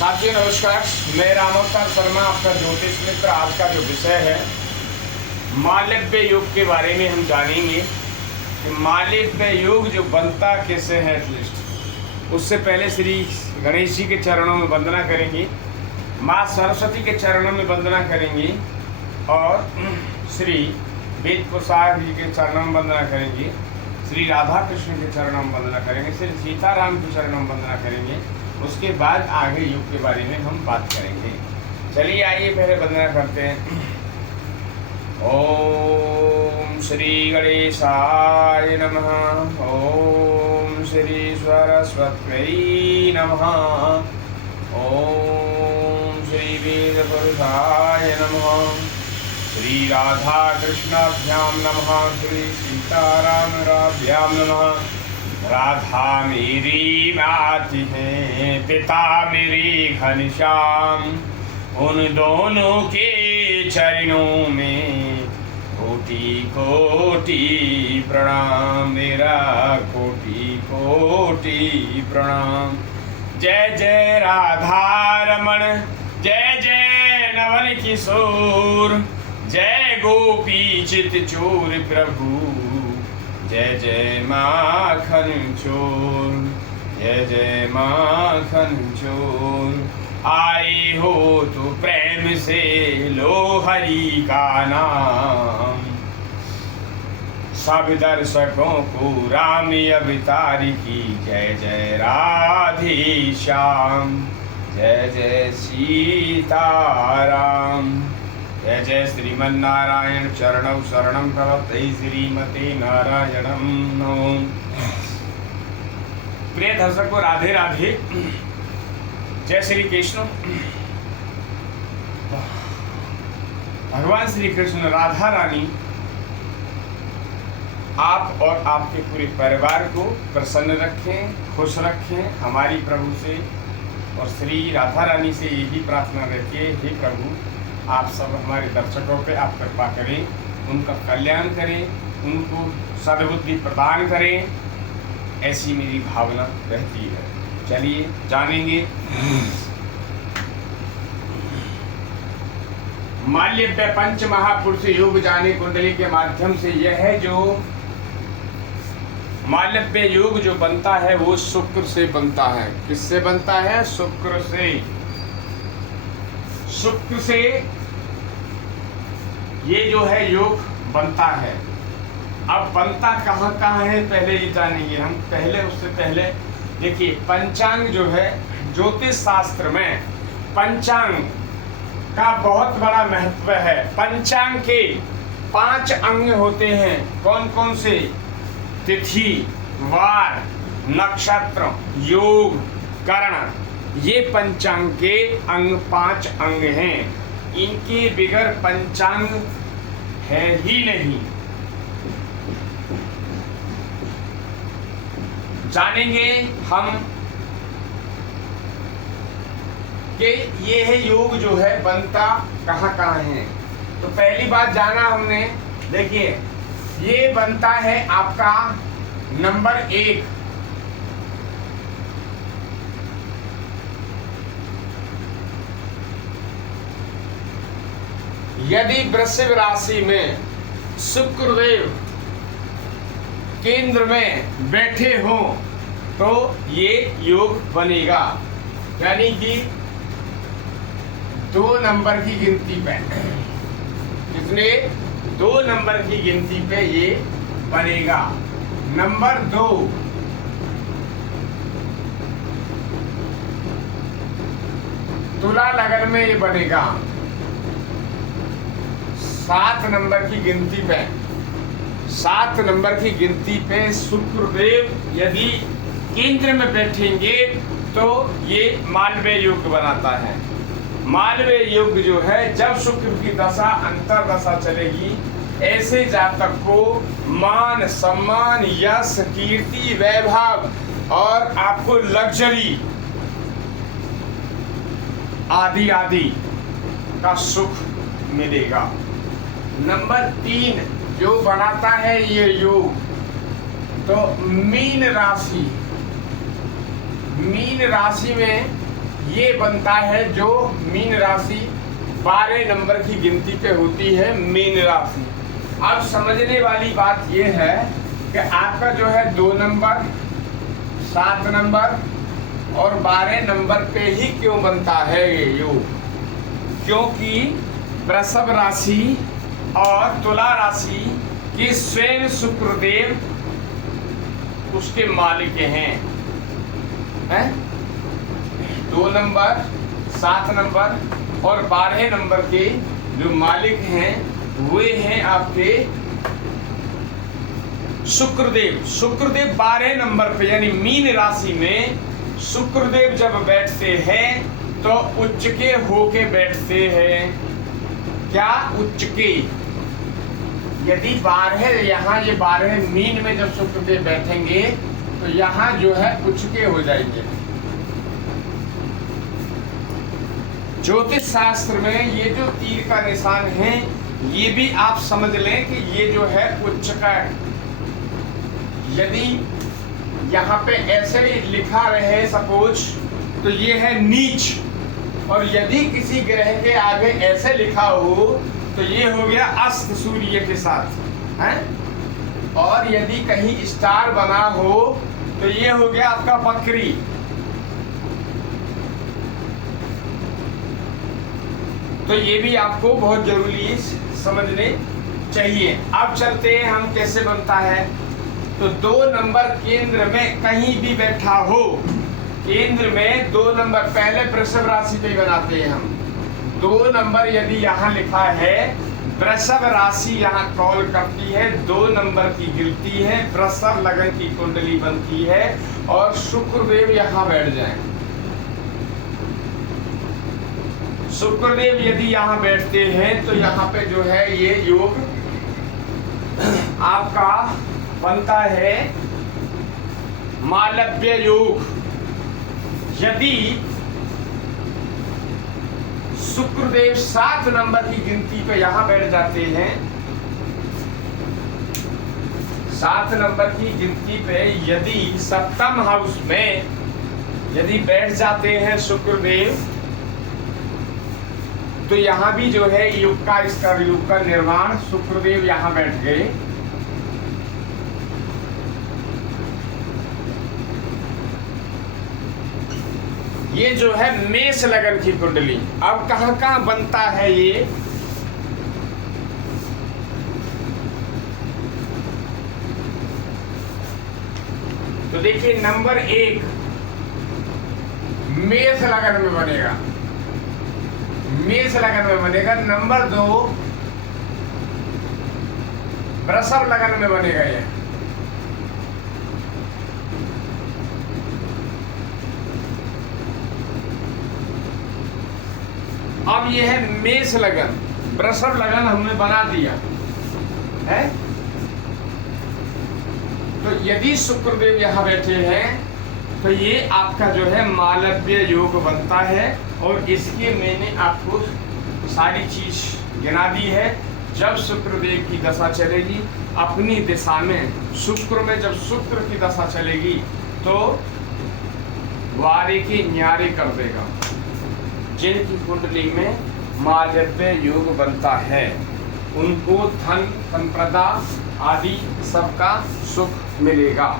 साथियों नमस्कार, मैं रामोत्तर शर्मा आपका ज्योतिष मित्र। आज का जो विषय है मालव्य योग के बारे में हम जानेंगे कि मालव्य योग जो बनता कैसे है। एटलीस्ट उससे पहले श्री गणेश जी के चरणों में वंदना करेंगे, माँ सरस्वती के चरणों में वंदना करेंगे और श्री वेद प्रसाद जी के चरणों में वंदना करेंगे, श्री राधा कृष्ण के चरणों में वंदना करेंगे, श्री सीताराम के चरणों में वंदना करेंगे। उसके बाद आगे युग के बारे में हम बात करेंगे। चलिए आइए पहले वंदना करते हैं। ओम श्री गणेशाय नमः, ओम श्री सरस्वत्यै नमः, ओम श्री वेद पुरुषाय नमः, श्री राधा कृष्णाभ्यां नमः, श्री सीतारामाभ्यां नमः। राधा मेरी माती है, पिता मेरी घनश्याम, उन दोनों के चरणों में कोटि कोटि प्रणाम, मेरा कोटि कोटि प्रणाम। जय जय राधा रमण, जय जय नवल किशोर, जय गोपी चित चोर प्रभु, जय जय माखन चोर, जय जय माखन चोर। आए हो तो प्रेम से लो हरि का नाम, सब दर्शकों को राम अवतार की जय जय राधे श्याम, जय जय सीताराम, जय जय श्रीमन नारायण चरणौ शरणं प्रपद्ये श्रीमते नारायणं नमो। प्रिय दर्शकों, राधे राधे, जय श्री कृष्ण। भगवान श्री कृष्ण राधा रानी आप और आपके पूरे परिवार को प्रसन्न रखें, खुश रखें। हमारी प्रभु से और श्री राधा रानी से यही प्रार्थना रखिए, हे प्रभु आप सब हमारे दर्शकों पे आप कृपा करें, उनका कल्याण करें, उनको सद्बुद्धि प्रदान करें, ऐसी मेरी भावना रहती है। चलिए जानेंगे मालव्य पंच महापुरुष योग जाने कुंडली के माध्यम से। यह है जो मालव्य योग जो बनता है वो शुक्र से बनता है। किससे बनता है? शुक्र से। शुक्र से ये जो है योग बनता है। अब बनता कहाँ कहाँ है पहले ये जानेंगे हम। पहले उससे पहले देखिए, पंचांग जो है ज्योतिष शास्त्र में पंचांग का बहुत बड़ा महत्व है। पंचांग के 5 अंग होते हैं। कौन कौन से? तिथि, वार, नक्षत्र, योग, करण। ये पंचांग के अंग 5 अंग हैं। इनके बिगर पंचांग है ही नहीं। जानेंगे हम कि ये है योग जो है बनता कहाँ कहाँ है। तो पहली बात जाना हमने, देखिए ये बनता है आपका नंबर 1। यदि वृश्चिक राशि में शुक्रदेव केंद्र में बैठे हो तो ये योग बनेगा, यानी कि 2 नंबर की गिनती पे, इसलिए 2 नंबर की गिनती पे ये बनेगा। नंबर 2, तुला लगन में ये बनेगा 7 नंबर की गिनती पे। 7 नंबर की गिनती पे शुक्रदेव यदि केंद्र में बैठेंगे तो ये मालव्य योग बनाता है। मालव्य योग जो है, जब शुक्र की दशा अंतर दशा चलेगी, ऐसे जातक को मान सम्मान, यश, कीर्ति, वैभव और आपको लग्जरी आदि आदि का सुख मिलेगा। नंबर 3 जो बनाता है ये योग, तो मीन राशि में ये बनता है जो मीन राशि 12 नंबर की गिनती पे होती है, मीन राशि। अब समझने वाली बात ये है कि आपका जो है 2 नंबर, 7 नंबर और 12 नंबर पे ही क्यों बनता है ये योग? क्योंकि वृषभ राशि और तुला राशि के स्वयं शुक्रदेव उसके मालिक हैं। 2 नंबर, 7 नंबर और 12 नंबर के जो मालिक हैं वे हैं आपके शुक्रदेव। शुक्रदेव 12 नंबर पे यानी मीन राशि में शुक्रदेव जब बैठते हैं तो उच्च के होके बैठते हैं। क्या? उच्च के। यदि 12 यहाँ ये 12 मीन में जब शुक्रदेव बैठेंगे तो यहाँ जो है उच्च के हो जाएंगे। ज्योतिष शास्त्र में ये जो तीर का निशान है ये भी आप समझ लें कि ये जो है उच्च का है। यदि यहाँ पे ऐसे लिखा रहे सपोज तो ये है नीच, और यदि किसी ग्रह के आगे ऐसे लिखा हो तो ये हो गया अस्त सूर्य के साथ है। और यदि कहीं स्टार बना हो तो ये हो गया आपका बकरी। तो ये भी आपको बहुत जरूरी समझने चाहिए। अब चलते हैं हम कैसे बनता है। तो 2 नंबर केंद्र में कहीं भी बैठा हो, केंद्र में 2 नंबर पहले वृषभ राशि पे बनाते हैं हम। 2 नंबर यदि यहाँ लिखा है, वृषभ राशि यहाँ कॉल करती है, 2 नंबर की गिरती है, वृषभ लगन की कुंडली बनती है और शुक्रदेव यहाँ बैठ जाए। शुक्रदेव यदि यहाँ बैठते हैं तो यहाँ पे जो है ये योग आपका बनता है मालव्य योग। यदि शुक्रदेव 7 नंबर की गिनती पे यहाँ बैठ जाते हैं, 7 नंबर की गिनती पे यदि सप्तम हाउस में यदि बैठ जाते हैं शुक्रदेव तो यहाँ भी जो है युग का इसका युग का निर्माण, शुक्रदेव यहाँ बैठ गए। ये जो है मेष लगन की कुंडली। अब कहाँ कहाँ बनता है ये? तो देखिए नंबर 1 मेष लगन में बनेगा, मेष लगन में बनेगा। नंबर 2 वृषभ लगन में बनेगा ये। अब ये है मेष लगन, वृषभ लगन हमने बना दिया है। तो यदि शुक्रदेव यहाँ बैठे हैं तो ये आपका जो है मालव्य योग बनता है। और इसके मैंने आपको सारी चीज गिना दी है। जब शुक्रदेव की दशा चलेगी अपनी दिशा में, शुक्र में जब शुक्र की दशा चलेगी तो वारे के न्यारे कर देगा। जिनकी कुंडली में मालव्य योग बनता है उनको धन संपदा आदि सबका सुख मिलेगा।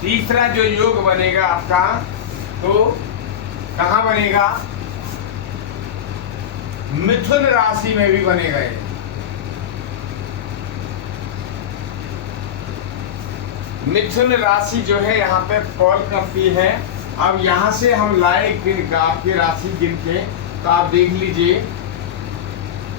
तीसरा जो योग बनेगा आपका तो कहाँ बनेगा? मिथुन राशि में भी बनेगा ये। मिथुन राशि जो है यहाँ पे कॉल करती है। अब यहाँ से हम लाए आपकी राशि गिन के, तो आप देख लीजिए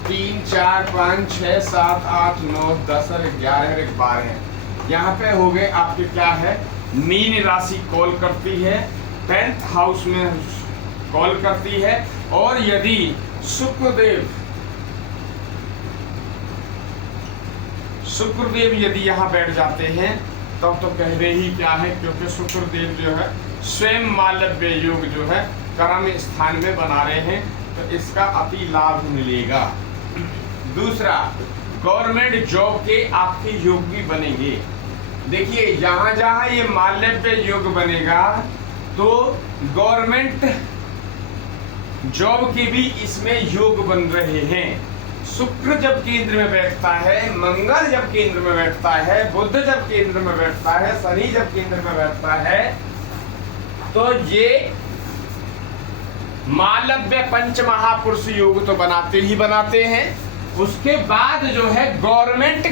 3 4 5 6 7 8 9 10 और 11 और 12 यहाँ पे हो गए आपके। क्या है? मीन राशि कॉल करती है, 10th हाउस में कॉल करती है। और शुक्रदेव यदि यहाँ बैठ जाते हैं तब तो कह रहे ही क्या है, क्योंकि शुक्रदेव जो है स्वयं मालव्य योग जो है कर्म स्थान में बना रहे हैं, तो इसका अति लाभ मिलेगा। दूसरा, गवर्नमेंट जॉब के आपके योग भी बनेंगे। देखिए जहां जहां ये मालव्य योग बनेगा तो गवर्नमेंट जॉब के भी इसमें योग बन रहे हैं। शुक्र जब केंद्र में बैठता है, मंगल जब केंद्र में बैठता है, बुध जब केंद्र में बैठता है, शनि जब केंद्र में बैठता है, तो ये मालव्य पंच महापुरुष योग तो बनाते ही बनाते हैं। उसके बाद जो है गवर्नमेंट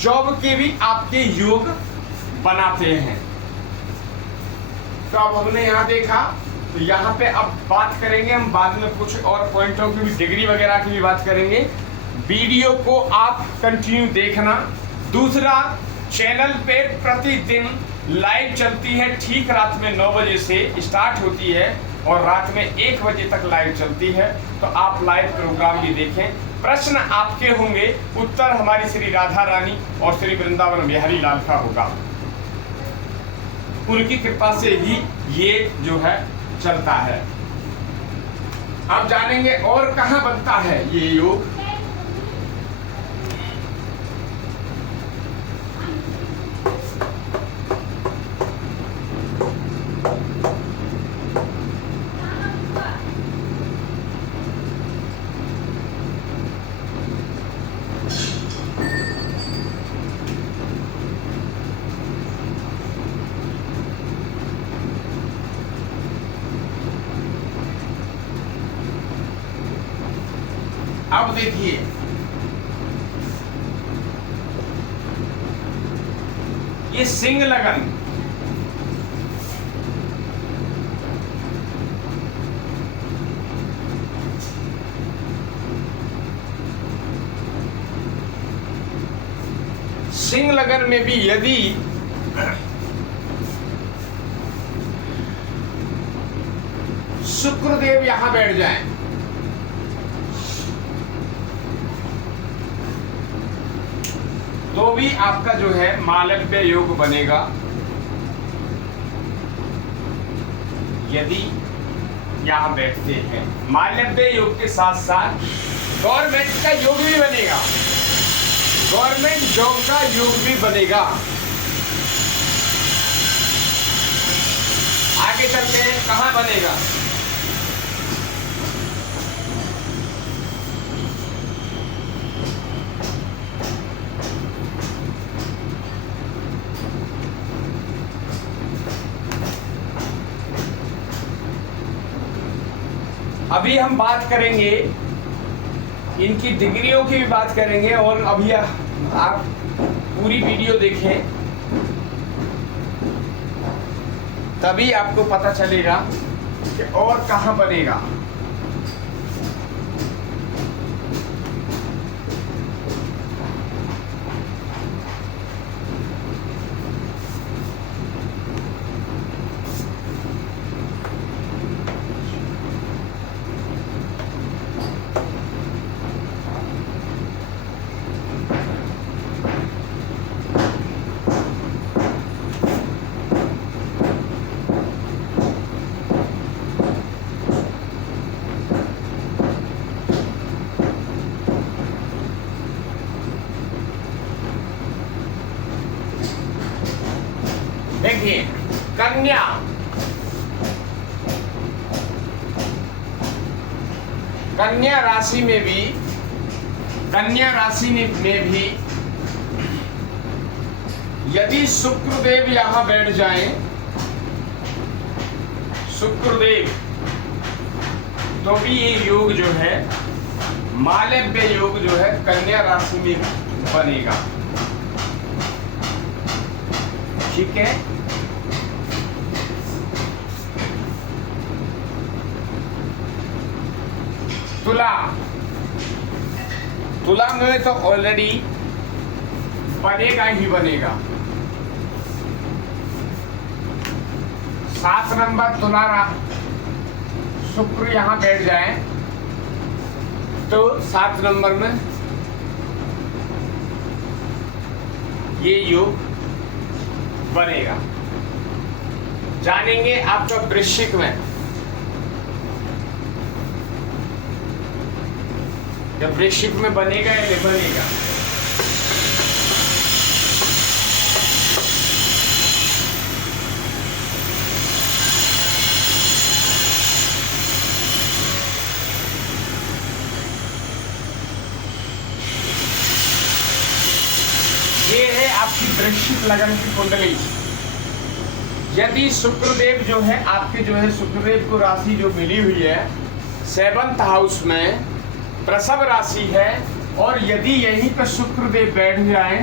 जॉब के भी आपके योग बनाते हैं। तो अब हमने यहाँ देखा, तो यहाँ पे अब बात करेंगे हम बाद में कुछ और पॉइंटों की भी, डिग्री वगैरह की भी बात करेंगे। वीडियो को आप कंटिन्यू देखना। दूसरा, चैनल पे प्रतिदिन लाइव चलती है, ठीक रात में 9 बजे से स्टार्ट होती है और रात में 1 बजे तक लाइव चलती है, तो आप लाइव प्रोग्राम भी देखें। प्रश्न आपके होंगे, उत्तर हमारी श्री राधा रानी और श्री वृंदावन बिहारी लाल का होगा। उनकी कृपा से ही ये जो है चलता है। अब जानेंगे और कहां बनता है ये योग। अब देखिए, ये सिंह लगन, सिंह लगन में भी यदि शुक्रदेव यहां बैठ जाएं, तो भी आपका जो है मालव्य योग बनेगा। यदि यहां बैठते हैं, मालव्य योग के साथ साथ गवर्नमेंट का योग भी बनेगा, गवर्नमेंट जॉब का योग भी बनेगा। आगे चलते हैं, कहां बनेगा। अभी हम बात करेंगे, इनकी डिग्रियों की भी बात करेंगे, और अभी आप पूरी वीडियो देखें तभी आपको पता चलेगा कि और कहां बनेगा। देखिए, कन्या, कन्या राशि में भी, कन्या राशि में भी यदि शुक्रदेव यहां बैठ जाएं, शुक्रदेव, तो भी ये योग जो है मालव्य योग जो है कन्या राशि में बनेगा। ठीक है। तुला, तुला में तो ऑलरेडी बनेगा ही बनेगा। 7 नंबर तुला, शुक्र यहां बैठ जाए तो 7 नंबर में ये योग बनेगा। जानेंगे आपका वृश्चिक में, जब वृश्चिक में बनेगा या नहीं बनेगा। ये है आपकी वृश्चिक लगन की कुंडली। यदि शुक्रदेव जो है आपके जो है शुक्रदेव को राशि जो मिली हुई है 7th हाउस में वृषभ राशि है, और यदि यहीं पर शुक्रदेव बैठ जाए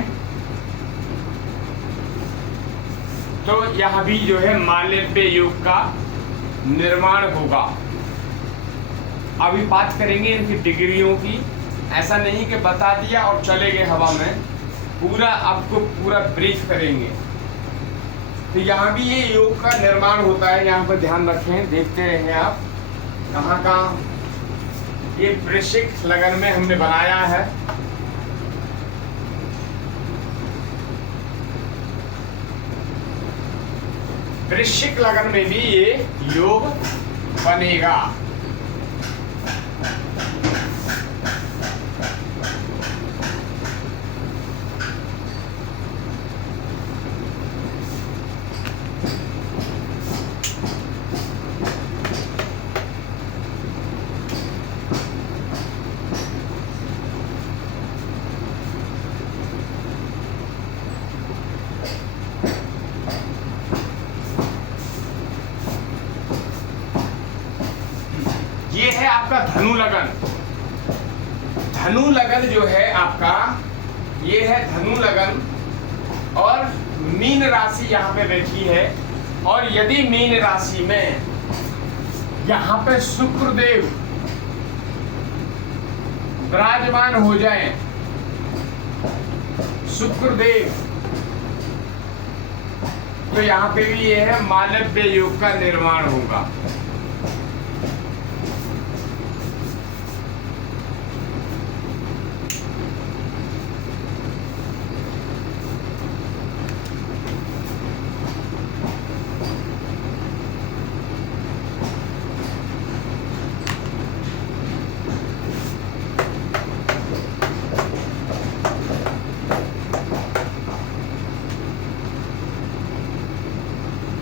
तो यहां भी जो है मालव्य योग का निर्माण होगा। अभी बात करेंगे इनकी डिग्रियों की। ऐसा नहीं कि बता दिया और चले गए हवा में, पूरा आपको पूरा ब्रीफ करेंगे। तो यहाँ भी ये योग का निर्माण होता है, यहाँ पर ध्यान रखें, देखते रहें आप। कहाँ कहाँ ये वृश्चिक लगन में हमने बनाया है। वृश्चिक लगन में भी ये योग बनेगा। ये है आपका धनु लगन। धनु लगन जो है आपका, ये है धनु लगन, और मीन राशि यहाँ पे बैठी है। और यदि मीन राशि में यहाँ पे शुक्रदेव विराजमान हो जाए, शुक्रदेव, तो यहाँ पे भी ये है मालव्य योग का निर्माण होगा।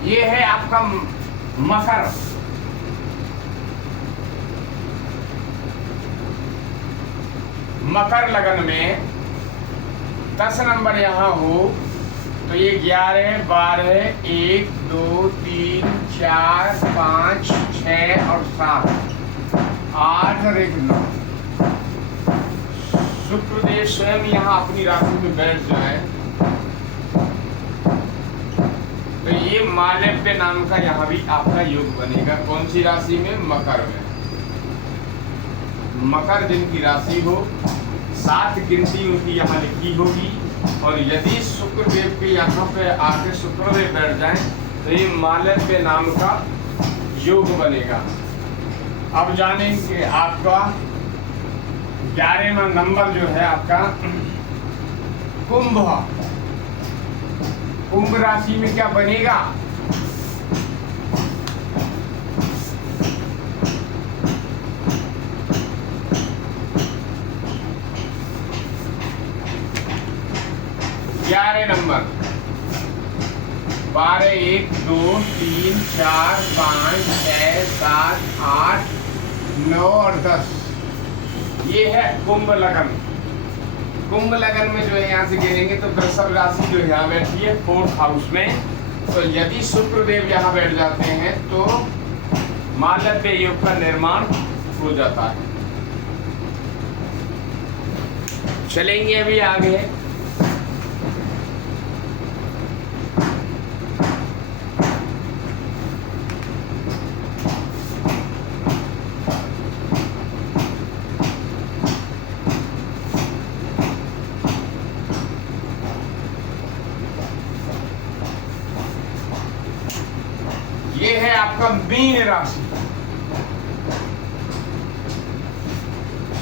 ये है आपका मकर। मकर लगन में 10 नंबर यहाँ हो तो ये 11, 12, 1, 2, 3, 4, 5, 6 और 7, 8 और 1, 9। शुक्रदेव स्वयं यहाँ अपनी राशि में बैठ जाए तो ये मालव्य नाम का यहाँ भी आपका योग बनेगा। कौन सी राशि में? मकर में। मकर जिनकी राशि हो, 7 गिनती उनकी यहाँ लिखी होगी, और यदि शुक्रदेव के यहाँ पे आके शुक्रदेव बैठ जाए तो ये मालव्य नाम का योग बनेगा। अब जानेंगे आपका 11वां नंबर जो है आपका कुंभ। कुंभ राशि में क्या बनेगा? नंबर 12, 1, 2, 3, 4, 5, 6, 7, 8, 9 और 10। ये है कुंभ लगन। कुंभ लगन में जो है यहाँ से गिनेंगे तो वृषभ राशि जो यहाँ बैठी है 4th हाउस में, तो यदि शुक्रदेव यहाँ बैठ जाते हैं तो मालव्य योग का निर्माण हो जाता है। चलेंगे अभी आगे। ये है आपका मीन राशि।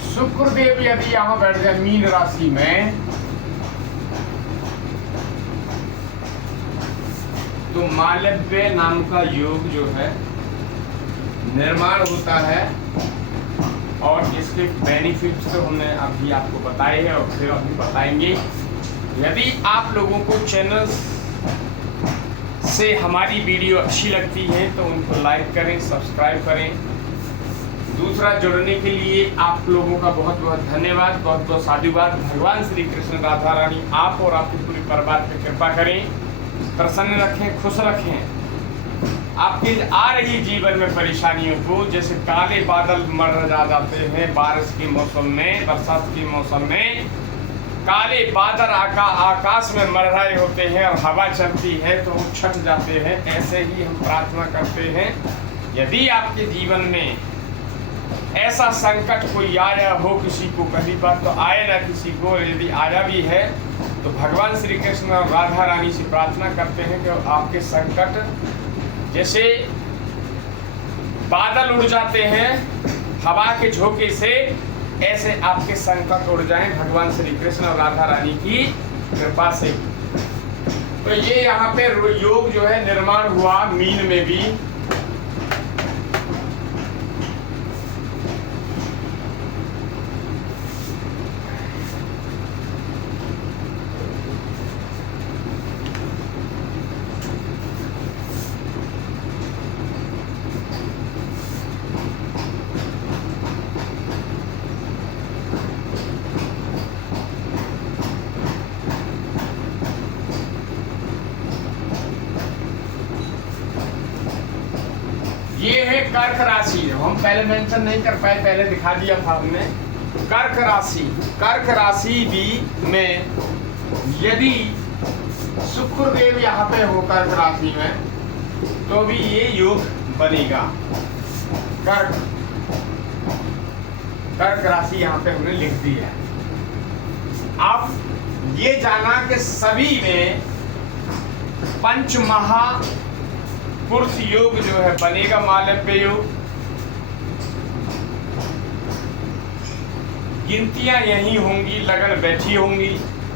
शुक्रदेव यदि यहां बैठ जाए मीन राशि में मालव्य नाम का योग जो है निर्माण होता है, और इसके बेनिफिट्स तो हमने अभी आपको बताए हैं और फिर अभी बताएंगे। यदि आप लोगों को चैनल से हमारी वीडियो अच्छी लगती है तो उनको लाइक करें, सब्सक्राइब करें। दूसरा, जुड़ने के लिए आप लोगों का बहुत बहुत धन्यवाद, बहुत बहुत साधुवाद। भगवान श्री कृष्ण राधा रानी आप और आपके पूरे परिवार पर कृपा करें, प्रसन्न रखें, खुश रखें। आपके आ रही जीवन में परेशानियों को, जैसे काले बादल मर जाते हैं बारिश के मौसम में, बरसात के मौसम में काले बादल आकाश में मर रहे होते हैं और हवा चलती है तो वो छट जाते हैं। ऐसे ही हम प्रार्थना करते हैं, यदि आपके जीवन में ऐसा संकट कोई आया हो, किसी को कभी बार तो आए ना किसी को, यदि आया भी है तो भगवान श्री कृष्ण और राधा रानी से प्रार्थना करते हैं कि आपके संकट जैसे बादल उड़ जाते हैं हवा के झोंके से, ऐसे आपके संकट उड़ जाएं भगवान श्री कृष्ण और राधा रानी की कृपा से। तो ये यहाँ पे योग जो है निर्माण हुआ मीन में भी। ये है कर्क राशि, हम पहले मेंशन नहीं कर पाए, पहले दिखा दिया था हमने। कर्क राशि, कर्क राशि भी में यदि शुक्रदेव यहाँ पे हो कर्क राशि में तो भी ये योग बनेगा। कर्क राशि यहाँ पे हमने लिख दी है। अब ये जाना कि सभी में पंच महा पुरुष योग जो है बनेगा, मालव्य योग। गिनतियां यही होंगी, लगन बैठी होंगी,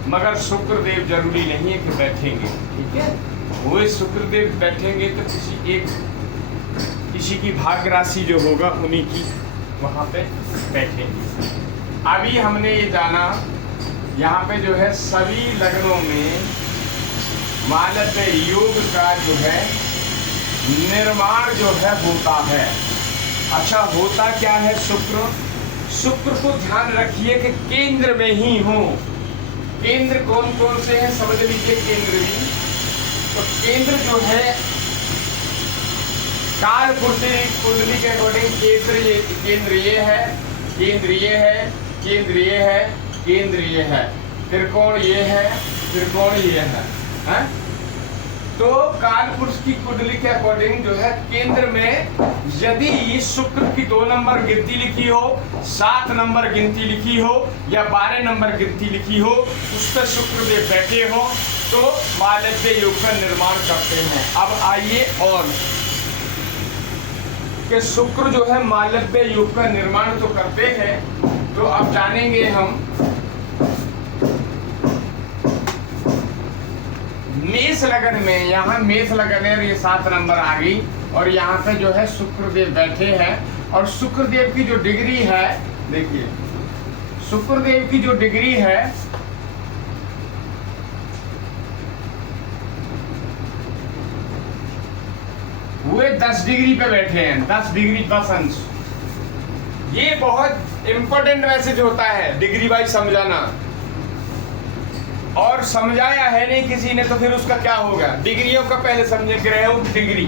मगर शुक्रदेव जरूरी नहीं है कि बैठेंगे, ठीक है। वो शुक्रदेव बैठेंगे तो किसी की भाग्य राशि जो होगा उन्हीं की वहां पे बैठेंगे। अभी हमने ये जाना यहाँ पे जो है सभी लग्नों में मालव्य योग का जो है निर्माण जो है होता है। अच्छा, होता क्या है? शुक्र को ध्यान रखिए कि केंद्र में ही हो। केंद्र कौन कौन से हैं समझ लीजिए। केंद्र भी तो केंद्र जो है काल कुंडली के अकॉर्डिंग केंद्र ये है, केंद्र ये है, केंद्र ये है, केंद्र ये है, त्रिकोण ये है, त्रिकोण ये है। तो काल पुरुष की कुंडली के अकॉर्डिंग जो है केंद्र में यदि शुक्र की 2 नंबर गिनती लिखी हो, 7 नंबर गिनती लिखी हो या 12 नंबर गिनती लिखी हो, उस पर शुक्रदेव बैठे हो तो मालव्य योग का निर्माण करते हैं। अब आइए और कि शुक्र जो है मालव्य योग का निर्माण तो करते हैं, तो अब जानेंगे हम मेष लगन में। यहाँ मेष लगन है, ये 7 नंबर आ गई और यहाँ पे जो है शुक्रदेव बैठे हैं। और शुक्रदेव की जो डिग्री है, देखिए शुक्रदेव की जो डिग्री है वे 10 डिग्री पे बैठे हैं, 10 डिग्री 10 अंश। ये बहुत इंपॉर्टेंट मैसेज होता है, डिग्री वाइज समझाना। और समझाया है नहीं किसी ने तो फिर उसका क्या होगा। डिग्रियों का पहले समझे, ग्रहों डिग्री,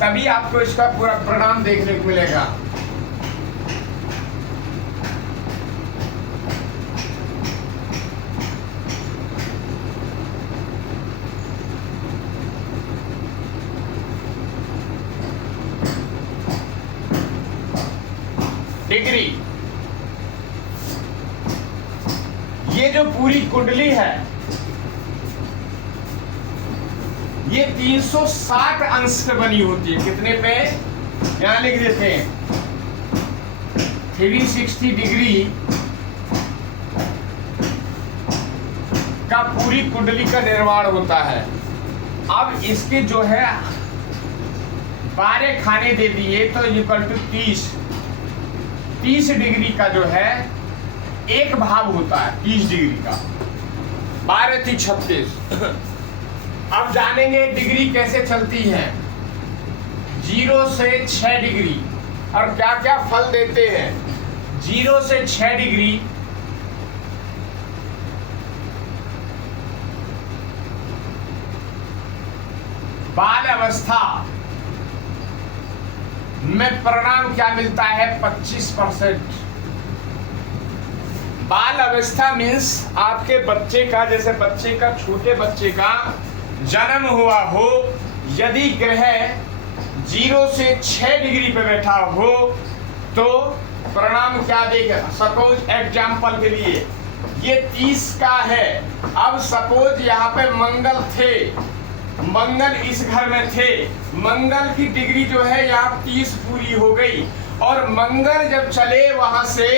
तभी आपको इसका पूरा परिणाम देखने को मिलेगा। डिग्री, ये जो पूरी कुंडली है ये 360 अंश पे बनी होती है। कितने पे? यहां लिख देते हैं 360 डिग्री का पूरी कुंडली का निर्माण होता है। अब इसके जो है 12 खाने दे दिए तो इक्वल टू 30 डिग्री का जो है एक भाग होता है 30 डिग्री का, 12 3 36। अब जानेंगे डिग्री कैसे चलती है। 0 से 6 डिग्री और क्या क्या फल देते हैं। 0 से 6 डिग्री बाल अवस्था में परिणाम क्या मिलता है 25%। बाल अवस्था मीन्स आपके बच्चे का, जैसे बच्चे का, छोटे बच्चे का जन्म हुआ हो, यदि ग्रह 0 से 6 डिग्री पे बैठा हो तो परिणाम क्या देगा। सपोज एग्जाम्पल के लिए ये 30 का है। अब सपोज यहाँ पे मंगल थे, मंगल इस घर में थे, मंगल की डिग्री जो है यहाँ 30 पूरी हो गई और मंगल जब चले वहां से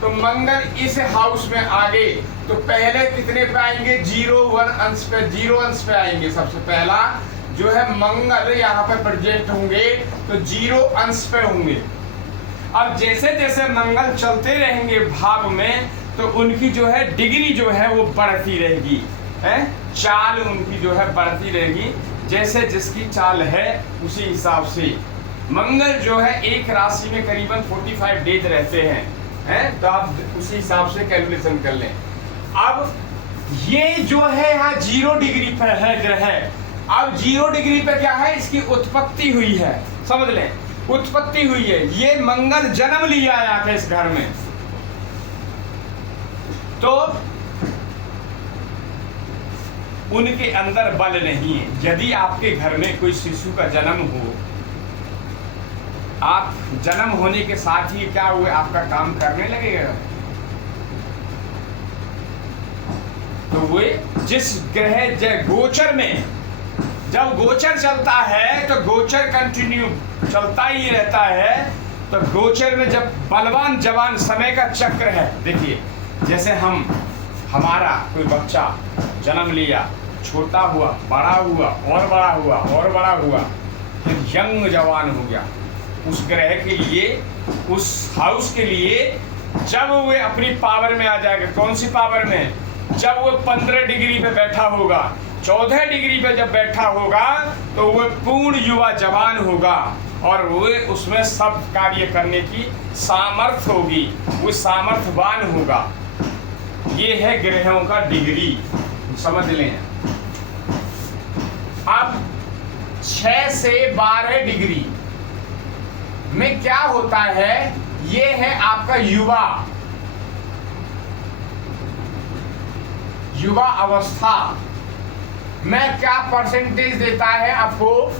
तो मंगल इस हाउस में आ गए तो पहले कितने पे आएंगे 0 अंश पे, 0 अंश पे आएंगे। सबसे पहला जो है मंगल यहाँ पे प्रेजेंट होंगे तो 0 अंश पे होंगे। अब जैसे जैसे मंगल चलते रहेंगे भाव में तो उनकी जो है डिग्री जो है वो बढ़ती रहेगी, है चाल उनकी जो है बढ़ती रहेगी। जैसे जिसकी चाल है उसी हिसाब से मंगल जो है एक राशि में करीबन 45 डेज रहते हैं, तो आप उसी हिसाब से कैलकुलेशन कर लें। अब ये जो है यहाँ 0 डिग्री पर है ग्रह। अब 0 डिग्री पे क्या है, इसकी उत्पत्ति हुई है, समझ लें उत्पत्ति हुई है। ये मंगल जन्म लिया आया था इस घर में, तो उनके अंदर बल नहीं है। यदि आपके घर में कोई शिशु का जन्म हो, आप जन्म होने के साथ ही क्या हुए आपका काम करने लगेगा, तो वे जिस ग्रह गोचर में, जब गोचर चलता है तो गोचर कंटिन्यू चलता ही रहता है। तो गोचर में जब बलवान जवान समय का चक्र है, देखिए जैसे हमारा कोई बच्चा जन्म लिया, छोटा हुआ, बड़ा हुआ और बड़ा हुआ और बड़ा हुआ, फिर यंग जवान हो गया। उस ग्रह के लिए, उस हाउस के लिए जब वे अपनी पावर में आ जाएगा, कौन सी पावर में, जब वो 15 डिग्री पे बैठा होगा, 14 डिग्री पे जब बैठा होगा तो वह पूर्ण युवा जवान होगा और वे उसमें सब कार्य करने की सामर्थ्य होगी, वो सामर्थ्यवान होगा। ये है ग्रहों का डिग्री, समझ लें। अब 6 से 12 डिग्री में क्या होता है, ये है आपका युवा अवस्था में क्या परसेंटेज देता है आपको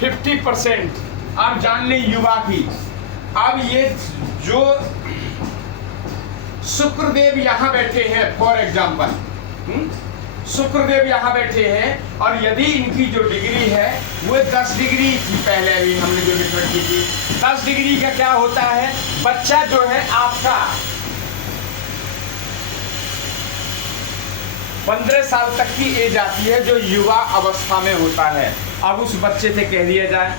50%। आप जान लें युवा की। अब ये जो शुक्रदेव यहाँ बैठे हैं, फॉर एग्जाम्पल शुक्रदेव यहाँ बैठे हैं और यदि इनकी जो डिग्री है वो 10 डिग्री थी, पहले अभी हमने जो डिफरेंट की थी 10 डिग्री का क्या होता है, बच्चा जो है आपका 15 साल तक की एज आती है जो युवा अवस्था में होता है। अब उस बच्चे से कह दिया जाए,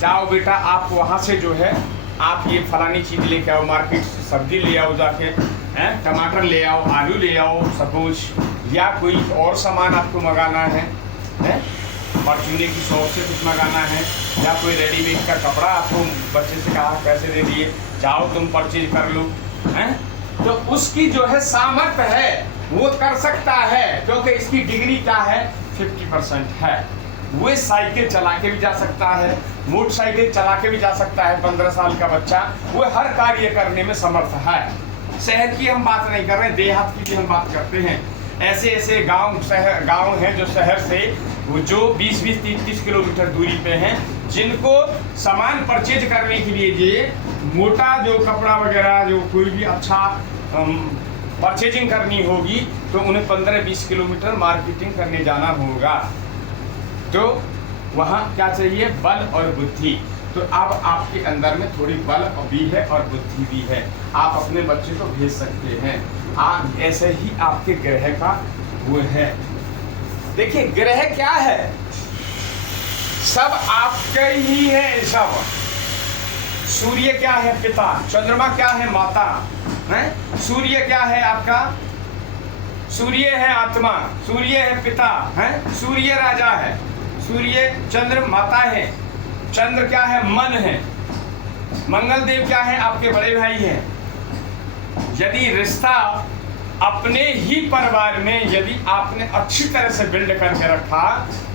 जाओ बेटा आप वहाँ से जो है आप ये फलानी चीज़ लेके आओ, मार्केट से सब्जी ले आओ, जाके टमाटर ले आओ, आलू ले आओ सपोज, या कोई और सामान आपको मंगाना है, परचूने की शॉप से कुछ मंगाना है, या कोई रेडीमेड का कपड़ा आपको बच्चे से कहा पैसे दे दिए, जाओ तुम परचेज कर लो, तो उसकी जो है सामर्थ्य है वो कर सकता है, क्योंकि इसकी डिग्री क्या है 50% है। वो साइकिल चला के भी जा सकता है, मोटरसाइकिल चला के भी जा सकता है। 15 साल का बच्चा वो हर कार्य करने में समर्थ है। शहर की हम बात नहीं कर रहे, देहात की भी हम बात करते हैं। ऐसे ऐसे गांव हैं जो शहर से वो जो 20-20, 30-30 किलोमीटर दूरी पे हैं, जिनको सामान परचेज करने के लिए ये मोटा जो कपड़ा वगैरह जो कोई भी अच्छा परचेजिंग करनी होगी तो उन्हें 15-20 किलोमीटर मार्केटिंग करने जाना होगा। तो वहाँ क्या चाहिए, बल और बुद्धि। तो अब आपके अंदर में थोड़ी बल भी है और बुद्धि भी है, आप अपने बच्चे को भेज सकते हैं। ऐसे ही आपके ग्रह का वो है। देखिए ग्रह क्या है, सब आपके ही है सब। सूर्य क्या है? पिता। चंद्रमा क्या है? माता है। सूर्य क्या है आपका? सूर्य है आत्मा, सूर्य है पिता है, सूर्य राजा है, सूर्य चंद्र माता है, चंद्र क्या है? मन है, मंगल देव क्या है? आपके बड़े भाई हैं। यदि रिश्ता अपने ही परिवार में यदि आपने अच्छी तरह से बिल्ड करके रखा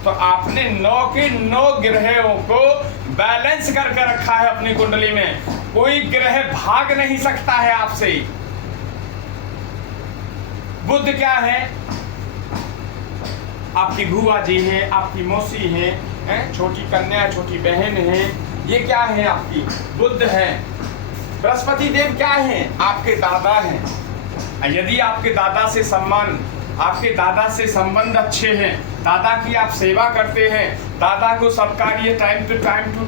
तो आपने 9 के 9 ग्रहों को बैलेंस करके रखा है अपनी कुंडली में। कोई ग्रह भाग नहीं सकता है आपसे। बुध क्या है? आपकी बुआ जी है, आपकी मौसी है, छोटी कन्या, छोटी बहन है, ये क्या है? आपकी बुध है। बृहस्पति देव क्या है? आपके दादा हैं। यदि आपके दादा से सम्मान, आपके दादा से संबंध अच्छे हैं, दादा की आप सेवा करते हैं, दादा को सब कार्य टाइम टू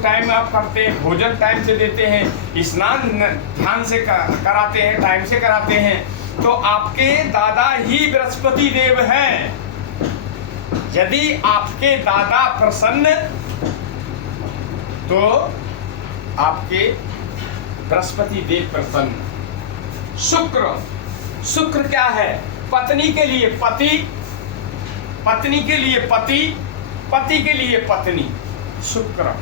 टाइम आप करते हैं, भोजन टाइम से देते हैं, स्नान ध्यान से कराते हैं, टाइम से कराते हैं, तो आपके दादा ही बृहस्पति देव हैं। यदि आपके दादा प्रसन्न तो आपके बृहस्पति देव प्रसन्न। शुक्र क्या है? पत्नी के लिए पति, पत्नी के लिए पति, पति के लिए पत्नी। शुक्र